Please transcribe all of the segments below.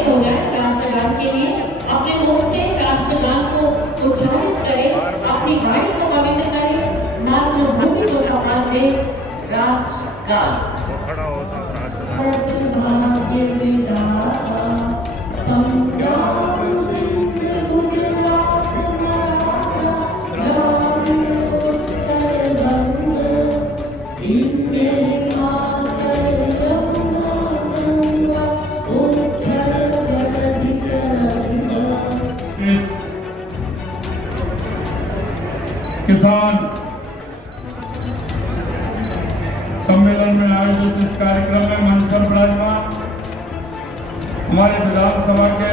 एक हो जाए राष्ट्रगान के लिए, अपने मुख से राष्ट्रगान को उच्चारित करें, अपनी वाणी को पवित्र करें, मातृभूमि को सम्मान दे। राष्ट्रगान। भाग्य विधाता पंजाब सिंध गुजरात मराठा द्राविड़ उत्तर बंग विंध्य हिमाचल यमुना गंगा उच्चल जलधि तरंगा। इस किसान सम्मेलन में आयोजित इस कार्यक्रम में मंच पर विराजमान हमारे विधानसभा के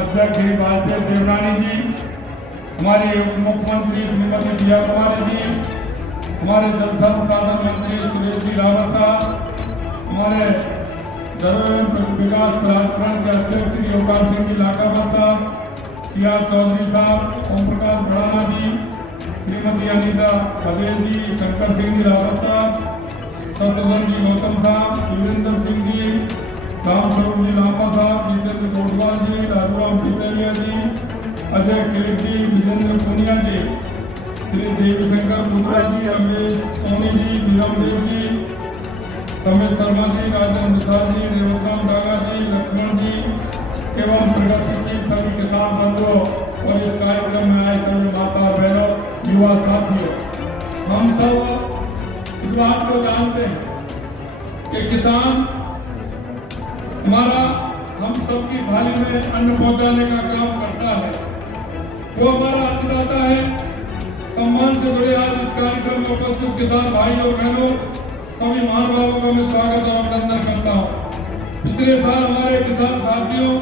अध्यक्ष श्री वासुदेव देवनानी जी, हमारे उप मुख्यमंत्री श्रीमती दिया कुमारी जी, हमारे जल संसाधन मंत्री सुरेश जी रावत साहब, हमारे जरूर विकास प्राधिकरण के अध्यक्ष श्री ओकार सिंह जी लाकावत साहब, सियाज चौधरी साहब, ओम प्रकाश भड़ाना जी, श्रीमती अनीता भदेल जी, शंकर सिंह जी रावत साहब, सत्यधन जी गौतम साहब, वीरेंद्र सिंह जी, रामस्वरूप जी लांबा साहब, जितेंद्र कोटवाल जी, राजूराम पितरिया जी, अजय केक जी, विजेंद्र पुनिया जी, श्री देवीशंकर पुत्रा जी, रमेश सोनी जी, नीरम देव जी, समेत शर्मा जी, राजेंद्र प्रसाद जी, रेवतराम डागा जी, लक्ष्मण जी एवं प्रगतिशील सभी किसान बंधुओं और इस कार्यक्रम में आए सभी माता बहनों, युवा साथियों, हम सब इस बात को जानते हैं कि किसान हमारा हम सबकी थाली में अन्न पहुंचाने का काम करता है, वो हमारा अन्नदाता है। सम्मान से जुड़े आज इस कार्यक्रम में उपस्थित किसान भाई और बहनों, सभी महानुभावों का मैं स्वागत और अभिनंदन करता हूँ। पिछले साल हमारे किसान साथियों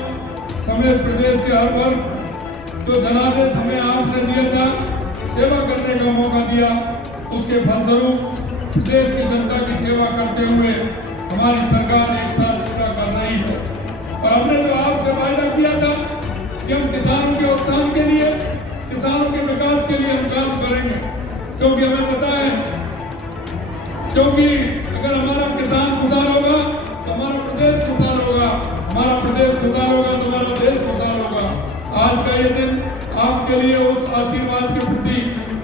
समेत प्रदेश के हर वर्ग जो जनादेश हमें आपने दिया था, सेवा करने का मौका दिया, उसके फलस्वरूप देश की जनता की सेवा करते हुए हमारी सरकार एक साल पूरा कर रही है। और हमने जो आपसे वायदा किया था कि हम किसानों के उत्थान के लिए, किसानों के विकास के लिए हम काम करेंगे, क्योंकि हमें पता है, क्योंकि अगर हमारा किसान खुशहाल होगा तो हमारा प्रदेश खुशहाल होगा, हमारा प्रदेश खुशहाल होगा तो हमारा देश खुशहाल होगा। आज का ये दिन आपके लिए उस आशीर्वाद के प्रति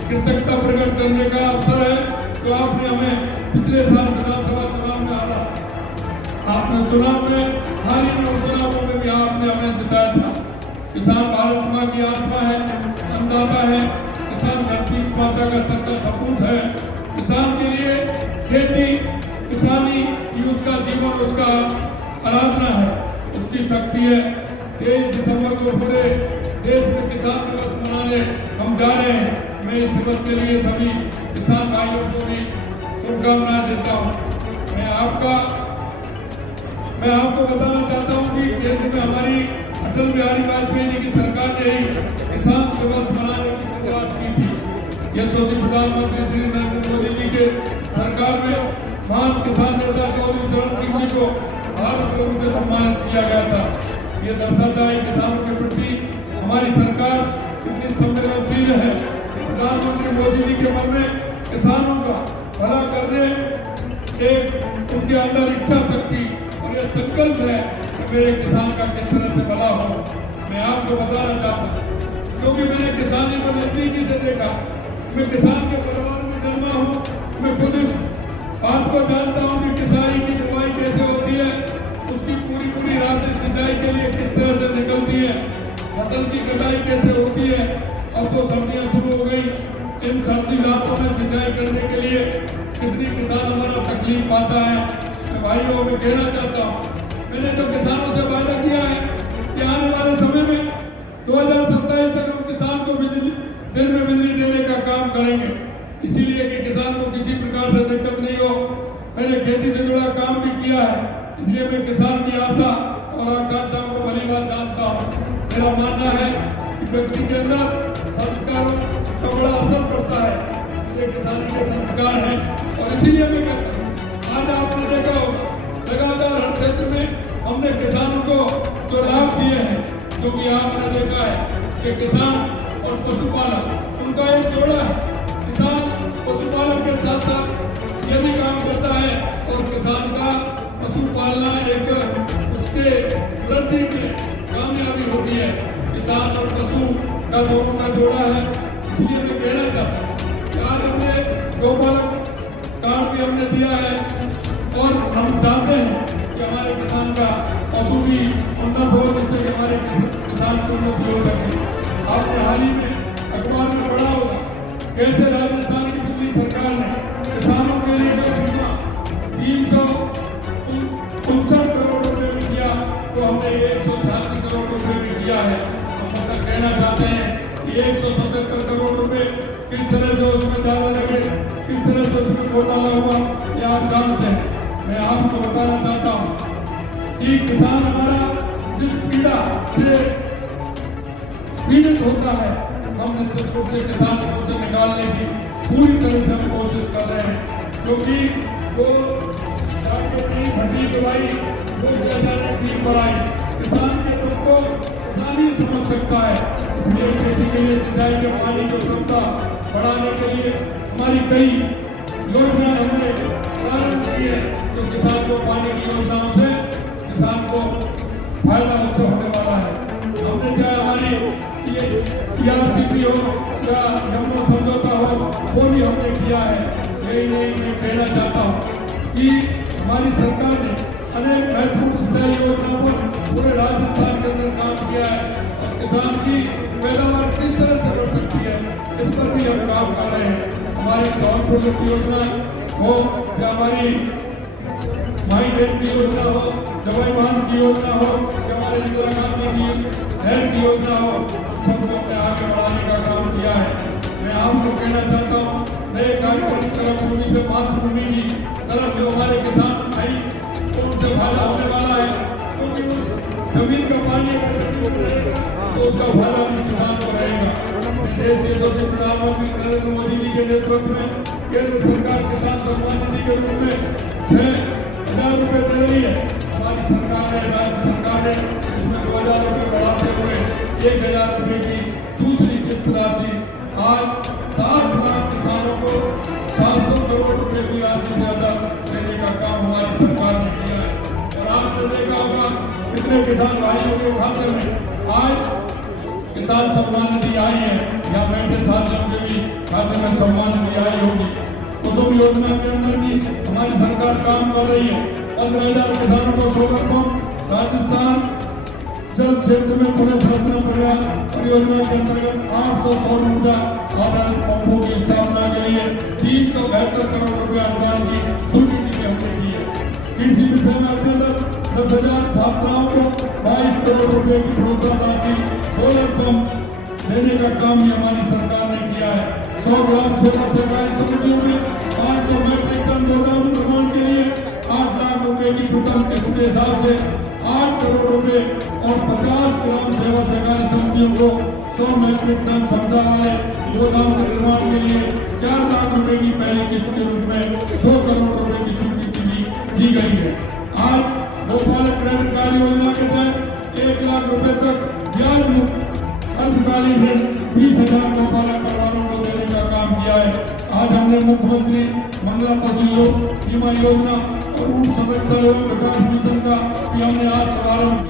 कृतज्ञता प्रकट करने का अवसर है तो आपने हमें पिछले साल विधानसभा चुनाव में हारा, आपने चुनाव में हाल ही में चुनावों में भी आपने हमें जिताया था। किसान भारत माँ की आत्मा है, अन्नदाता है, किसान धरती माता का सच्चा सपूत है। किसान के लिए खेती, किसानी ही उसका जीवन, उसका आराधना है, उसकी शक्ति है। 23 दिसंबर को पूरे देश में किसान दिवस मनाने हम जा रहे हैं। मैं इस दिवस के लिए सभी किसान भाइयों को भी शुभकामनाएं देता हूँ। मैं आपको बताना चाहता हूँ कि केंद्र में हमारी अटल बिहारी वाजपेयी जी की सरकार ने ही किसान दिवस मनाने की शुरुआत की थी। यशस्वी प्रधानमंत्री श्री नरेंद्र मोदी जी के सरकार में महान किसान नेता चौधरी चरण सिंह जी को भारत रत्न से सम्मानित किया गया था। ये दर्शाता है किसानों के प्रति हमारी सरकार कितनी संवेदनशील है। प्रधानमंत्री मोदी जी के मन में किसानों का भला करने एक उनके अंदर इच्छा शक्ति और यह संकल्प है कि मेरे किसान का किस तरह से भला हो। मैं आपको बताना चाहता हूँ, क्योंकि मैंने किसानी को नजदीकी से देखा, मैं किसान के परिवार में जन्मा हूँ, मैं खुद इस बात को जानता हूँ कि किसानी की बुवाई कैसे होती है, उसकी पूरी रात सिंचाई के लिए किस तरह से निकलती है, फसल की कटाई कैसे होती है। अब तो सर्दियाँ शुरू हो गई, इन सर्दी रातों में सिंचाई करने के लिए कितनी किसान हमारा तकलीफ पाता है। मैं भाइयों में कहना चाहता हूँ, मैंने जो किसानों से वादा किया है कि आने वाले समय में 2027 तक हम किसान को दिन में बिजली देने का काम करेंगे, इसीलिए कि किसान को किसी प्रकार से दिक्कत नहीं हो। मैंने खेती से जुड़ा काम भी किया है, इसलिए मैं किसान की आशा और आकांक्षाओं को भली बात जानता हूँ। मेरा मानना है कि व्यक्ति के अंदर संस्कारों का बड़ा असर पड़ता है, ये किसानी के संस्कार हैं। और इसीलिए मैं कहता हूँ, आज आपने देखा होगा लगातार हर क्षेत्र में हमने किसानों को जो लाभ दिए हैं, क्योंकि आपने देखा है कि किसान और पशुपालक उनका एक जोड़ा है। किसान पशुपालक के साथ साथ ये भी काम करता है और किसान का पशु पालना एक उसके वृद्धि के का दोनों का जोड़ा है। इसलिए मैं कहना चाहता हूँ कि आज हमने गोपालक कार्ड भी हमने दिया है और हम चाहते हैं कि हमारे किसान का पशु भी उन्नत हो, जिससे कि हमारे किसान को उन्नति हो सके। आपने हाल ही में अखबार में पढ़ा होगा कैसे राजस्थान की पिछली सरकार ने किसानों के लिए बीमा 359 करोड़ रुपए में किया, तो हमने 186 करोड़ रुपए में किया है। हम मतलब कहना चाहते हैं कि 177 करोड़ रुपए किस तरह से उसमें डाला लगे, किस तरह से उसमें घोटाला हुआ, ये आप जानते हैं। मैं आपको बताना चाहता हूँ कि किसान हमारा जिस पीड़ा से पीड़ित होता है, हम निश्चित रूप से किसान को उसे निकालने की पूरी तरह से हम कोशिश कर रहे हैं, क्योंकि वो भर्ती दवाई वो ठीक बढ़ाई किसान के दुख को किसान ही समझ सकता है। इसलिए खेती के लिए सिंचाई के पानी की क्षमता बढ़ाने के लिए हमारी कई योजनाएं हमने प्रारंभ की है, तो किसान को पानी की योजनाओं से किसान को फायदा उससे होने वाला है। हमने चाहे हमारी ये ERCP हो या जम्मू समझौता हो, वो भी हमने किया है। यही नहीं मैं कहना चाहता हूँ कि हमारी सरकार ने अनेक महत्वपूर्ण सिंचाई योजनाओं पर पूरे राजस्थान के अंदर काम किया है और किसान की पैदावार किस तरह से बढ़ सकती है, इस पर भी हम काम कर रहे हैं। हमारी गौर प्रोजेक्ट योजना हो या हमारी माई बहन की योजना हो, जवाई बहन की योजना हो या हमारी इंदिरा गांधी की हेल्थ की योजना हो, सबको हमने आगे बढ़ाने का काम किया है। मैं आपको कहना चाहता हूँ नए कार्यक्रम की तरफ भूमि से मातृभूमि की तरफ जो हमारे किसान भाई तो उनसे फायदा होने वाला है, क्योंकि जमीन का पानी रहेगा तो उसका फायदा भी किसान को रहेगा। देश के यशस्वी प्रधानमंत्री नरेंद्र मोदी जी के नेतृत्व में केंद्र सरकार किसान सम्मान निधि के रूप में 6,000 रुपए दे रही है। हमारी सरकार ने, राज्य सरकार ने इसमें 2,000 रुपए बढ़ाते हुए 1,000 रुपए की दूसरी किस्त राशि आज 7 लाख किसानों को 700 करोड़ रुपए की राशि ज्यादा देने का काम हमारी सरकार ने किया है। और आपने देखा होगा कितने किसान भाइयों के खाते में आज किसान सम्मान निधि आई है, या बैठे साथियों के भी खाते में सम्मान निधि आई होगी। कुसुम योजना के अंदर भी हमारी सरकार काम कर रही है। 15,000 किसानों को सोलर पंप राजस्थान जल क्षेत्र में पुनः स्थापना परियोजना के अंतर्गत 800 सौर ऊर्जा आधारित पंपों की स्थापना के लिए 372 करोड़ रुपए अनुदान की स्वीकृति हमने की है। कृषि विषय में अध्ययन 10,000 छात्राओं को 22 करोड़ रुपए की प्रोत्साहन राशि सोलर पंप देने का काम भी हमारी सरकार ने किया है। 100 ग्राम सेवा सहकारी समितियों में 500 मैट्रिक टन गोदाम निर्माण के लिए 8 लाख रुपए की प्रथम किस्त के हिसाब से 8 करोड़ रुपए और 50 ग्राम सेवा सहकारी समितियों को 100 मैट्रिक टन क्षमता वाले गोदाम के निर्माण के लिए 4 लाख रुपए की पहली किस्त के रूप में 2 करोड़ रुपए की स्वीकृति भी दी गई है। आज गोपालक क्रेडिट कार्ड योजना के तहत 1 लाख रुपए तक ब्याज मुक्त अल्पकालीन ऋण 20,000 गोपालक परिवारों को देने का काम किया है। आज हमने मुख्यमंत्री मंगला पशु बीमा योजना और ऊँट संरक्षण एवं विकास मिशन का भी हमने आज शुभारंभ